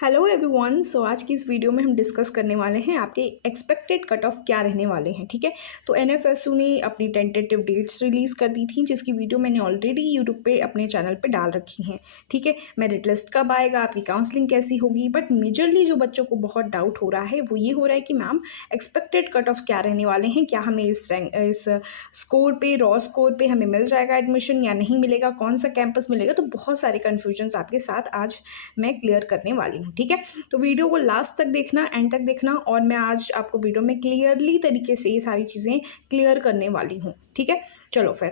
Hello everyone. सो आज की इस वीडियो में हम डिस्कस करने वाले हैं आपके एक्सपेक्टेड कट ऑफ क्या रहने वाले हैं। ठीक है, तो एनएफएसयू ने अपनी टेंटेटिव डेट्स रिलीज़ कर दी थी, जिसकी वीडियो मैंने ऑलरेडी यूट्यूब पे अपने चैनल पे डाल रखी हैं। ठीक है, मेरिट लिस्ट कब आएगा, आपकी काउंसलिंग कैसी होगी, बट मेजरली जो बच्चों को बहुत डाउट हो रहा है वो ये हो रहा है कि मैम एक्सपेक्टेड कट ऑफ क्या रहने वाले हैं, क्या हमें इस स्कोर पे, रॉ स्कोर पे हमें मिल जाएगा एडमिशन या नहीं मिलेगा, कौन सा कैंपस मिलेगा। तो बहुत सारे कन्फ्यूजन्स आपके साथ आज मैं क्लियर करने वाली हूँ। ठीक है, तो वीडियो को लास्ट तक देखना, एंड तक देखना, और मैं आज आपको वीडियो में क्लियरली तरीके से ये सारी चीज़ें क्लियर करने वाली हूँ। ठीक है, चलो फिर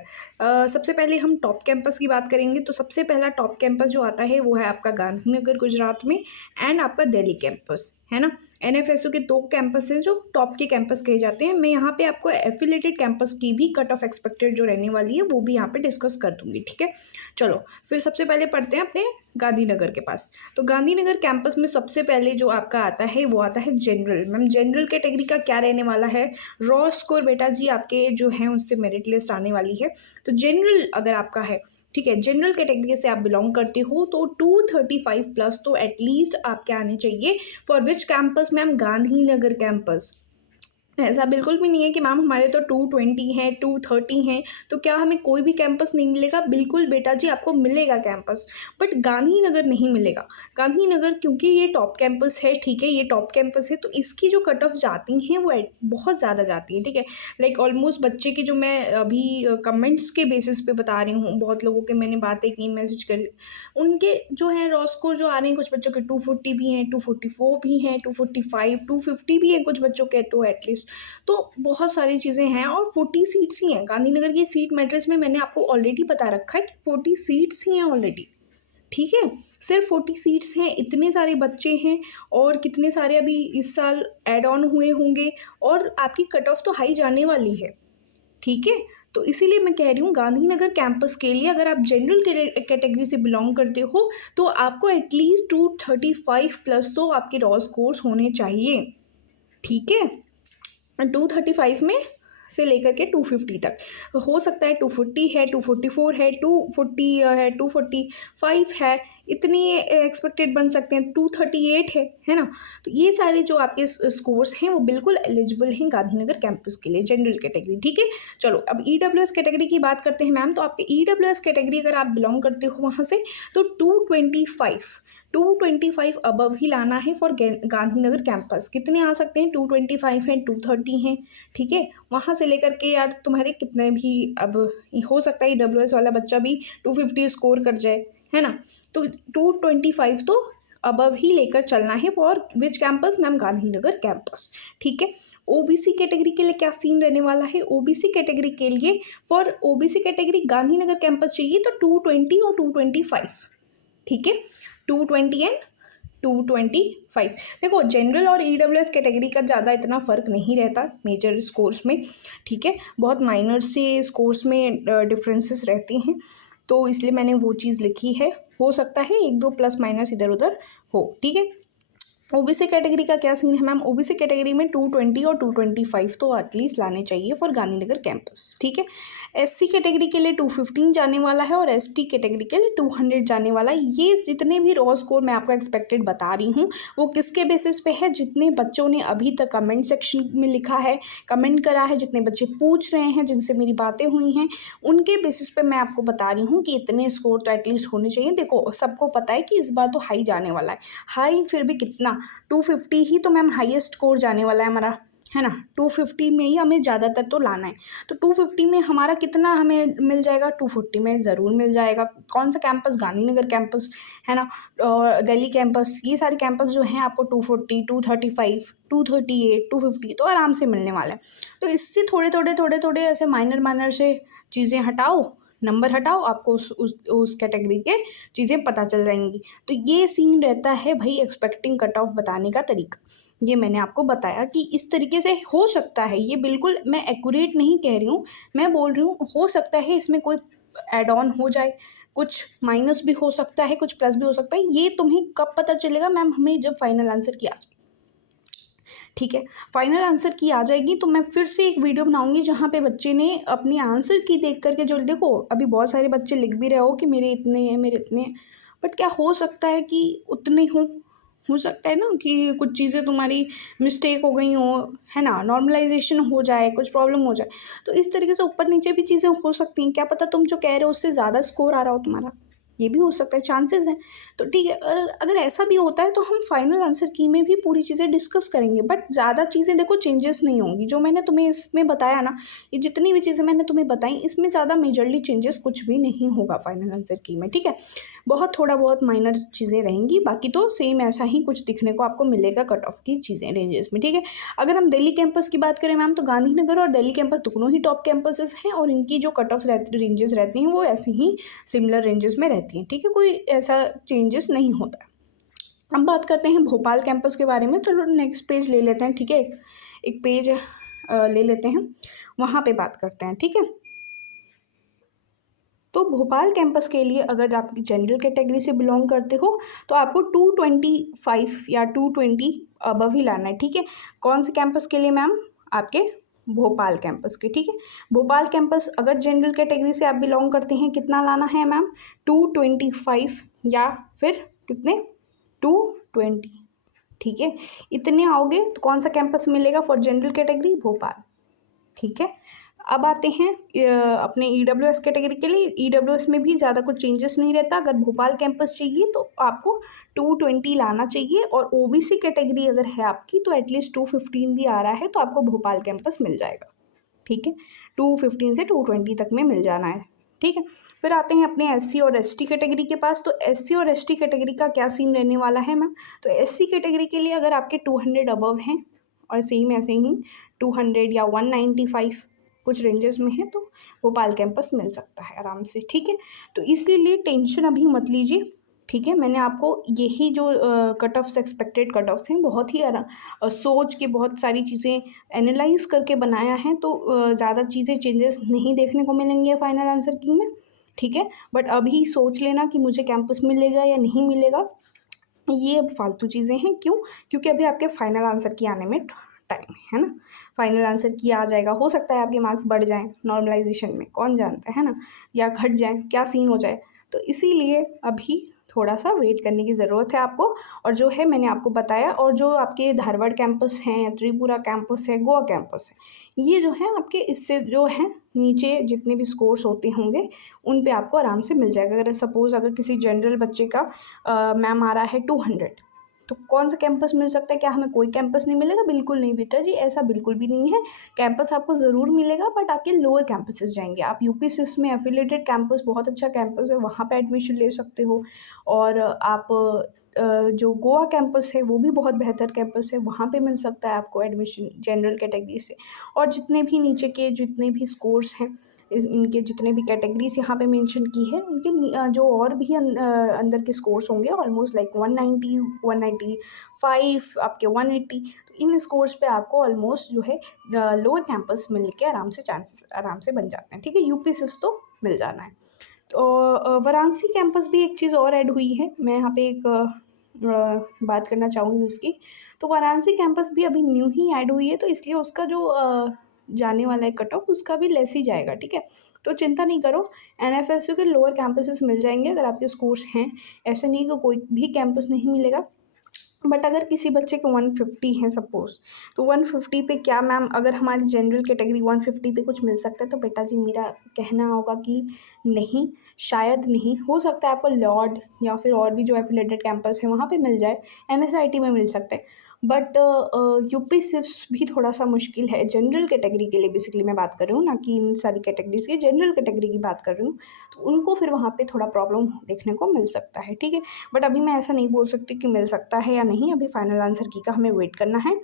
सबसे पहले हम टॉप कैंपस की बात करेंगे। तो सबसे पहला टॉप कैंपस जो आता है वो है आपका गांधीनगर गुजरात में, एंड आपका दिल्ली कैंपस है ना। एनएफएसयू के दो कैंपस हैं जो टॉप के कैंपस कहे जाते हैं। मैं यहाँ पे आपको एफिलेटेड कैंपस की भी कट ऑफ एक्सपेक्टेड जो रहने वाली है वो भी यहाँ पे डिस्कस कर दूंगी। ठीक है, चलो फिर सबसे पहले पढ़ते हैं अपने गांधीनगर के पास। तो गांधीनगर कैंपस में सबसे पहले जो आपका आता है वो आता है जनरल। मैम जनरल कैटेगरी का क्या रहने वाला है, रॉ स्कोर बेटा जी आपके जो हैं उससे मेरिट लिस्ट आने वाली है। तो जनरल अगर आपका है, ठीक है, जनरल कैटेगरी से आप बिलोंग करते हो तो 235 प्लस तो एटलीस्ट आपके आने चाहिए। For which campus ma'am, Gandhinagar campus. ऐसा बिल्कुल भी नहीं है कि मैम हमारे तो 220 हैं, 230 हैं, तो क्या हमें कोई भी कैंपस नहीं मिलेगा। बिल्कुल बेटा जी आपको मिलेगा कैंपस, बट गांधीनगर नहीं मिलेगा। गांधीनगर क्योंकि ये टॉप कैंपस है, ठीक है, ये टॉप कैंपस है, तो इसकी जो कट ऑफ जाती हैं वो बहुत ज़्यादा जाती है। ठीक है, लाइक ऑलमोस्ट बच्चे की जो मैं अभी कमेंट्स के बेसिस पे बता रही हूँ, बहुत लोगों के मैंने बातें की, मैसेज करी, उनके जो है रॉ स्कोर जो आ रहे हैं, कुछ बच्चों के 240 भी हैं, 244 भी हैं, 245, 250 भी हैं कुछ बच्चों के, तो एटलीस्ट तो बहुत सारी चीज़ें हैं। और 40 सीट्स ही हैं गांधीनगर की। सीट मैट्रिक्स में मैंने आपको ऑलरेडी बता रखा है कि 40 सीट्स ही हैं ऑलरेडी। ठीक है, सिर्फ 40 सीट्स हैं, इतने सारे बच्चे हैं, और कितने सारे अभी इस साल ऐड ऑन हुए होंगे, और आपकी कट ऑफ तो हाई जाने वाली है। ठीक है, तो इसीलिए मैं कह रही हूँ गांधीनगर कैंपस के लिए अगर आप जनरल कैटेगरी से बिलोंग करते हो तो आपको एटलीस्ट 235 प्लस तो आपके रॉ स्कोर्स होने चाहिए। ठीक है, 235 में से लेकर के 250 तक हो सकता है, 240 है, 244 है, 240 है, 245 है, इतनी एक्सपेक्टेड बन सकते हैं, 238 है ना। तो ये सारे जो आपके स्कोर्स हैं वो बिल्कुल एलिजिबल हैं गांधीनगर कैंपस के लिए, जनरल कैटेगरी। ठीक है, चलो अब ईडब्ल्यूएस कैटेगरी की बात करते हैं मैम। तो आपके ईडब्ल्यूएस कैटेगरी अगर आप बिलोंग करते हो वहाँ से, तो 225 अबव ही लाना है फॉर गांधीनगर कैंपस। कितने आ सकते हैं, 225 हैं, 230 हैं। ठीक है, वहाँ से लेकर के यार तुम्हारे कितने भी, अब हो सकता है डब्ल्यूएस वाला बच्चा भी 250 स्कोर कर जाए, है ना। तो 225 तो अबव ही लेकर चलना है for which campus ma'am, Gandhinagar campus. ठीक है, ओबीसी कैटेगरी के लिए क्या सीन रहने वाला है। ओबीसी कैटेगरी के लिए, for OBC category Gandhinagar campus चाहिए तो 220 और 225। ठीक है, 220 एंड 225। देखो जनरल और ईडब्ल्यूएस कैटेगरी का ज़्यादा इतना फ़र्क नहीं रहता मेजर स्कोर्स में। ठीक है, बहुत माइनर से स्कोर्स में डिफरेंसेस रहते हैं, तो इसलिए मैंने वो चीज़ लिखी है। हो सकता है एक दो प्लस माइनस इधर उधर हो। ठीक है, ओबीसी कैटेगरी का क्या सीन है मैम। ओबीसी कैटेगरी में 220 और 225 तो एटलीस्ट लाने चाहिए फॉर गांधीनगर कैंपस। ठीक है, एससी कैटेगरी के लिए 215 जाने वाला है, और एसटी कैटेगरी के लिए 200 जाने वाला है। ये जितने भी रॉ स्कोर मैं आपको एक्सपेक्टेड बता रही हूँ वो किसके बेसिस पे है, जितने बच्चों ने अभी तक कमेंट सेक्शन में लिखा है, कमेंट करा है, जितने बच्चे पूछ रहे हैं, जिनसे मेरी बातें हुई हैं, उनके बेसिस पे मैं आपको बता रही हूँ कि इतने स्कोर तो एटलीस्ट होने चाहिए। देखो सबको पता है कि इस बार तो हाई जाने वाला है, हाई फिर भी कितना, 250 ही तो मैम हाईएस्ट स्कोर जाने वाला है हमारा, है ना। 250 में ही हमें ज़्यादातर तो लाना है, तो 250 में हमारा कितना हमें मिल जाएगा, 240 में ज़रूर मिल जाएगा। कौन सा कैंपस, गांधीनगर कैंपस, है ना, और दिल्ली कैंपस, ये सारे कैंपस जो हैं आपको 240, 235, 238, 250 तो आराम से मिलने वाला है। तो इससे थोड़े ऐसे माइनर से चीज़ें हटाओ, नंबर हटाओ, आपको उस कैटेगरी के चीज़ें पता चल जाएंगी। तो ये सीन रहता है भाई एक्सपेक्टिंग कट ऑफ बताने का तरीका। ये मैंने आपको बताया कि इस तरीके से हो सकता है, ये बिल्कुल मैं एक्यूरेट नहीं कह रही हूँ, मैं बोल रही हूँ हो सकता है इसमें कोई एड ऑन हो जाए, कुछ माइनस भी हो सकता है, कुछ प्लस भी हो सकता है। ये तुम्हें कब पता चलेगा मैम, हमें जब फाइनल आंसर की आ जाए। ठीक है, फाइनल आंसर की आ जाएगी तो मैं फिर से एक वीडियो बनाऊंगी जहाँ पे बच्चे ने अपनी आंसर की देख करके, जो देखो अभी बहुत सारे बच्चे लिख भी रहे हो कि मेरे इतने हैं, मेरे इतने हैं, बट क्या हो सकता है कि उतने हों, हो सकता है ना कि कुछ चीज़ें तुम्हारी मिस्टेक हो गई हो, है ना, नॉर्मलाइजेशन हो जाए, कुछ प्रॉब्लम हो जाए, तो इस तरीके से ऊपर नीचे भी चीज़ें हो सकती हैं। क्या पता तुम जो कह रहे हो उससे ज़्यादा स्कोर आ रहा हो तुम्हारा, ये भी हो सकता है, चांसेस हैं। तो ठीक है, अगर ऐसा भी होता है तो हम फाइनल आंसर की में भी पूरी चीज़ें डिस्कस करेंगे, बट ज़्यादा चीज़ें देखो चेंजेस नहीं होंगी। जो मैंने तुम्हें इसमें बताया ना, ये जितनी भी चीज़ें मैंने तुम्हें बताई, इसमें ज़्यादा मेजरली चेंजेस कुछ भी नहीं होगा फाइनल आंसर की में, ठीक है। बहुत थोड़ा बहुत माइनर चीज़ें रहेंगी, बाकी तो सेम ऐसा ही कुछ दिखने को आपको मिलेगा कट ऑफ की चीज़ें रेंजेस में, ठीक है। अगर हम दिल्ली कैंपस की बात करें मैम, तो गांधीनगर और दिल्ली कैंपस दोनों ही टॉप कैंपसेस हैं, और इनकी जो कट ऑफ रेंजेस रहती हैं वो ऐसे ही सिमिलर रेंजेस में रहती हैं, ठीक है, कोई ऐसा चेंजेस नहीं होता है। अब बात करते हैं भोपाल कैंपस के बारे में। चलो नेक्स्ट पेज ले लेते हैं, ठीक है, एक पेज ले लेते हैं, वहाँ पे बात करते हैं, ठीक है। तो भोपाल कैंपस के लिए अगर आप जनरल कैटेगरी से बिलोंग करते हो तो आपको 225 या 220 अबव ही लाना है, ठीक है। कौन से कैंपस के लिए मैम? आपके भोपाल कैंपस के, ठीक है। भोपाल कैंपस अगर जनरल कैटेगरी से आप बिलोंग करते हैं, कितना लाना है मैम? 225 या फिर कितने? 220, ठीक है। इतने आओगे तो कौन सा कैंपस मिलेगा फॉर जनरल कैटेगरी? भोपाल, ठीक है। अब आते हैं अपने ईडब्ल्यूएस कैटेगरी के लिए। ईडब्ल्यूएस में भी ज़्यादा कुछ चेंजेस नहीं रहता। अगर भोपाल कैंपस चाहिए तो आपको 220 लाना चाहिए, और ओबीसी कैटेगरी अगर है आपकी तो एटलीस्ट 215 भी आ रहा है तो आपको भोपाल कैंपस मिल जाएगा, ठीक है। 215 से 220 तक में मिल जाना है, ठीक है। फिर आते हैं अपने एससी और एसटी कैटेगरी के पास। तो एससी और एसटी कैटेगरी का क्या सीन रहने वाला है मैम? तो एससी कैटेगरी के लिए अगर आपके 200 अबव हैं, और सेम ऐसे ही 200 या 195 कुछ रेंजेस में है, तो भोपाल कैंपस मिल सकता है आराम से, ठीक है। तो इसलिए टेंशन अभी मत लीजिए, ठीक है। मैंने आपको यही जो cut offs, expected cut offs हैं, बहुत ही सोच के बहुत सारी चीज़ें एनालाइज करके बनाया है, तो ज़्यादा चीज़ें चेंजेस नहीं देखने को मिलेंगे फाइनल आंसर की में, ठीक है। बट अभी सोच लेना कि मुझे कैंपस मिलेगा या नहीं मिलेगा, ये अब फालतू चीज़ें हैं। क्यों? क्योंकि अभी आपके फाइनल आंसर की आने में टाइम है ना। फाइनल आंसर की आ जाएगा, हो सकता है आपके मार्क्स बढ़ जाएं नॉर्मलाइजेशन में, कौन जानता है ना, या घट जाएं, क्या सीन हो जाए। तो इसीलिए अभी थोड़ा सा वेट करने की ज़रूरत है आपको। और जो है मैंने आपको बताया, और जो आपके धारवाड़ कैंपस हैं, त्रिपुरा कैंपस है, गोवा कैंपस है, ये जो है आपके इससे जो है नीचे जितने भी स्कोर्स होते होंगे उन पे आपको आराम से मिल जाएगा। अगर सपोज़ अगर किसी जनरल बच्चे का मैम आ रहा है 200, तो कौन सा कैंपस मिल सकता है? क्या हमें कोई कैंपस नहीं मिलेगा? बिल्कुल नहीं बेटा जी, ऐसा बिल्कुल भी नहीं है। कैंपस आपको ज़रूर मिलेगा, बट आपके लोअर कैंपसेस जाएंगे। आप यूपी सिस में एफिलेटेड कैंपस, बहुत अच्छा कैंपस है, वहाँ पे एडमिशन ले सकते हो। और आप जो गोवा कैंपस है वो भी बहुत बेहतर कैंपस है, वहाँ पे मिल सकता है आपको एडमिशन जनरल कैटेगरी से। और जितने भी नीचे के जितने भी स्कोर्स हैं, इनके जितने भी कैटेगरीज यहाँ पे मेंशन की है, उनके जो और भी अंदर के स्कोर्स होंगे ऑलमोस्ट लाइक 190, 195, आपके 180, तो इन स्कोर्स पे आपको ऑलमोस्ट जो है लोअर कैंपस मिल के आराम से चांसेस आराम से बन जाते हैं, ठीक है। यूपी सिर्फ तो मिल जाना है। तो वाराणसी कैंपस भी एक चीज़ और ऐड हुई है, मैं यहाँ पे एक बात करना चाहूँगी उसकी। तो वाराणसी कैंपस भी अभी न्यू ही ऐड हुई है, तो इसलिए उसका जो जाने वाला है कट ऑफ, उसका भी लेस ही जाएगा, ठीक है। तो चिंता नहीं करो, एनएफएसयू के लोअर कैंपसेस मिल जाएंगे अगर आपके स्कोर्स हैं। ऐसा नहीं कि कोई भी कैंपस नहीं मिलेगा। बट अगर किसी बच्चे के 150 हैं सपोज़, तो 150 पे क्या मैम, अगर हमारी जनरल कैटेगरी 150 पे कुछ मिल सकता है, तो बेटा जी मेरा कहना होगा कि नहीं, शायद नहीं। हो सकता है आपको लॉर्ड या फिर और भी जो एफिलेटेड कैंपस है वहाँ पे मिल जाए, एनएसआईटी में मिल सकता है। बट यूपी सिर्फ भी थोड़ा सा मुश्किल है जनरल कैटेगरी के लिए, बेसिकली मैं बात कर रही हूँ, ना कि इन सारी कैटेगरीज की, जनरल कैटेगरी की बात कर रही हूँ। तो उनको फिर वहाँ पे थोड़ा प्रॉब्लम देखने को मिल सकता है, ठीक है। बट अभी मैं ऐसा नहीं बोल सकती कि मिल सकता है या नहीं, अभी फाइनल आंसर की का हमें वेट करना है,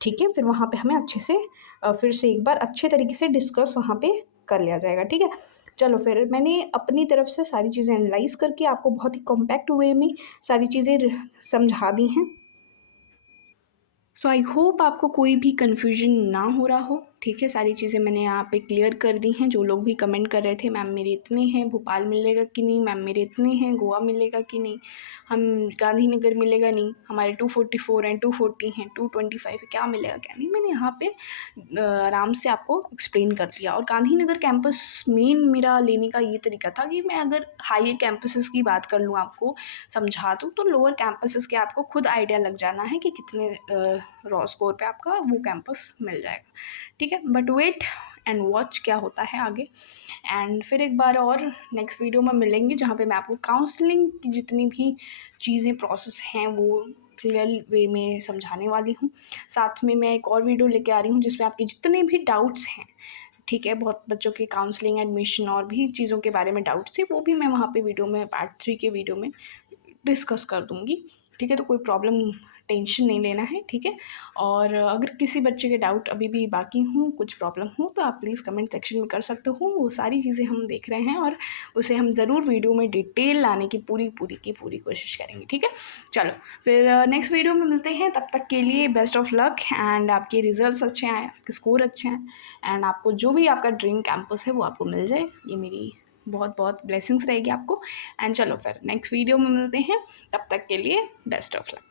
ठीक है। फिर वहाँ पे हमें अच्छे से फिर से एक बार अच्छे तरीके से डिस्कस वहाँ पे कर लिया जाएगा, ठीक है। चलो फिर मैंने अपनी तरफ से सारी चीज़ें एनालाइज करके आपको बहुत ही कॉम्पैक्ट वे में सारी चीज़ें समझा दी हैं। सो आई होप आपको कोई भी कन्फ्यूजन ना हो रहा हो, ठीक है, सारी चीज़ें मैंने यहाँ पे क्लियर कर दी हैं। जो लोग भी कमेंट कर रहे थे मैम मेरे इतने हैं, भोपाल मिलेगा कि नहीं, मैम मेरे इतने हैं, गोवा मिलेगा कि नहीं, हम गांधीनगर मिलेगा नहीं, हमारे 244 हैं, 240 हैं, 225 है, क्या मिलेगा क्या नहीं, मैंने यहाँ पे आराम से आपको एक्सप्लेन कर दिया। और गांधीनगर कैंपस मेन मेरा लेने का ये तरीका था कि मैं अगर हायर कैंपसेस की बात कर लूँ, आपको समझा दूँ, तो लोअर कैंपसेस के आपको खुद आइडिया लग जाना है कि कितने रॉ स्कोर पे आपका वो कैंपस मिल जाएगा। ठीक है, बट वेट एंड वॉच क्या होता है आगे। एंड फिर एक बार और नेक्स्ट वीडियो में मिलेंगे जहाँ पे मैं आपको काउंसलिंग की जितनी भी चीज़ें प्रोसेस हैं वो क्लियर वे में समझाने वाली हूँ। साथ में मैं एक और वीडियो लेके आ रही हूँ जिसमें आपके जितने भी डाउट्स हैं, ठीक है, बहुत बच्चों के काउंसलिंग एडमिशन और भी चीज़ों के बारे में डाउट्स थे, वो भी मैं वहाँ पे वीडियो में पार्ट 3 के वीडियो में डिस्कस कर दूँगी। ठीक है, तो कोई प्रॉब्लम टेंशन नहीं लेना है, ठीक है। और अगर किसी बच्चे के डाउट अभी भी बाकी हों, कुछ प्रॉब्लम हो, तो आप प्लीज़ कमेंट सेक्शन में कर सकते हो। वो सारी चीज़ें हम देख रहे हैं और उसे हम ज़रूर वीडियो में डिटेल लाने की पूरी कोशिश करेंगे, ठीक है। चलो फिर नेक्स्ट वीडियो में मिलते हैं, तब तक के लिए बेस्ट ऑफ लक एंड आपके रिजल्ट्स अच्छे आएँ, आपके स्कोर अच्छे आएँ एंड आपको जो भी आपका ड्रीम कैंपस है वो आपको मिल जाए, ये मेरी बहुत बहुत ब्लेसिंग्स रहेगी आपको। एंड चलो फिर नेक्स्ट वीडियो में मिलते हैं, तब तक के लिए बेस्ट ऑफ लक।